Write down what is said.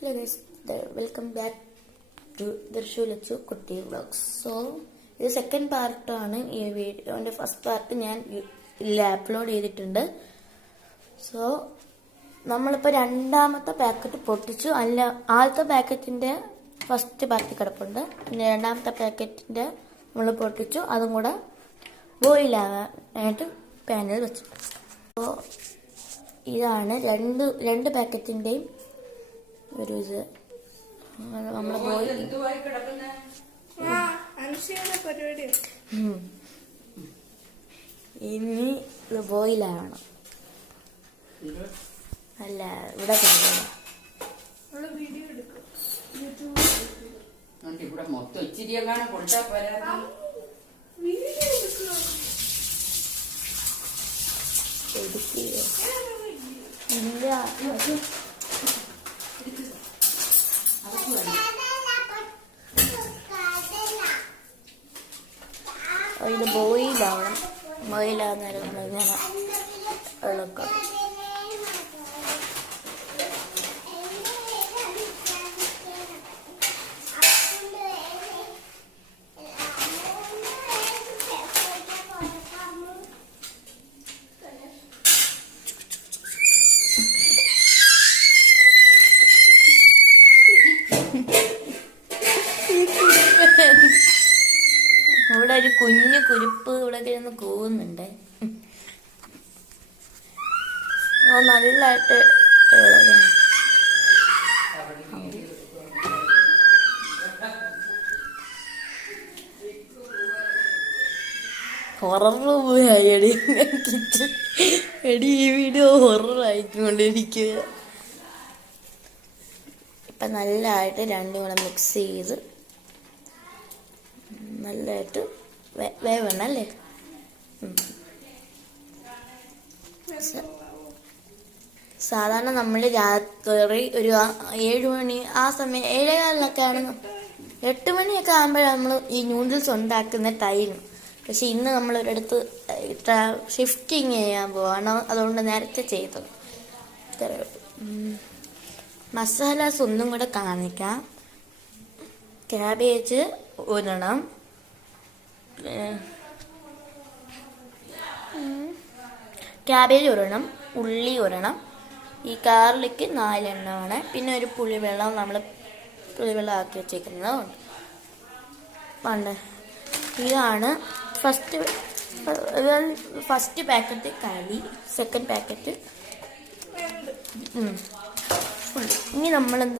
Hello guys, welcome back to Darshu Lechu Kutti Vlogs. So, this second part ആണ് ഈ വീഡിയോന്റെ first part ഞാൻ upload ചെയ്തിട്ടുണ്ട്. So നമ്മളിപ്പോൾ രണ്ടാമത്തെ പാക്കറ്റ് പൊട്ടിച്ചു. അല്ല ആദ്യത്തെ പാക്കറ്റിന്റെ ഫസ്റ്റ് പാർട്ടി കിടപ്പുണ്ട്. പിന്നെ രണ്ടാമത്തെ പാക്കറ്റിന്റെ നമ്മൾ പൊട്ടിച്ചു. അതും കൂടെ ബോയിൽ ആവാനായിട്ട് പാനിൽ വെച്ചു. അപ്പോൾ ഇതാണ് രണ്ട് പാക്കറ്റിന്റെയും ഒരു ഇത് നമ്മളെ ബോയിൽ ഇനി ഇത് ബോയിലാണ്. അല്ല ഇവിടെ മൊത്തം ഇച്ചിരി എങ്ങാനും കൊടുത്താൽ പോരാ. ഇല്ല ഇത് ബോയിലാവണം. ബോയിലാകുന്നേരം നമ്മളിങ്ങനെ ഇളക്കണം. ഇവിടെ ഒരു കുഞ്ഞു കുരുപ്പ് ഇവിടെ കിടന്ന് കൂവുന്നുണ്ട്. നല്ലതായിട്ട് ഹൊററ് പോയി എടി ഈ വീഡിയോ ഹൊററായിക്കൊണ്ടിരിക്കുക. ഇപ്പം നല്ലതായിട്ട് രണ്ടും കൂടെ മിക്സ് ചെയ്ത് നല്ലതായിട്ട് വേവണം അല്ലേ. സാധാരണ നമ്മൾ രാത്രി ഒരു 7 മണി ആ സമയം 7:15 ആണ് 8 മണിയൊക്കെ ആകുമ്പോഴാണ് നമ്മൾ ഈ നൂഡിൽസ് ഉണ്ടാക്കുന്ന ടൈം. പക്ഷെ ഇന്ന് നമ്മളൊരിടത്ത് ഷിഫ്റ്റിങ് ചെയ്യാൻ പോവാണ്. അതുകൊണ്ട് നേരത്തെ ചെയ്തത്. മസാലാസ് ഒന്നും കൂടെ കാണിക്കാം. ക്യാബേജ് ഒരെണ്ണം, ഉള്ളി ഒരെണ്ണം, ഈ ഗാർലിക്ക് 4 എണ്ണമാണ്. പിന്നെ ഒരു പുളിവെള്ളം നമ്മൾ ആക്കി വെച്ചേക്കുന്നതുണ്ട്. ഇതാണ് ഫസ്റ്റ് പാക്കറ്റ് കളി. Second packet full. ഇനി നമ്മൾ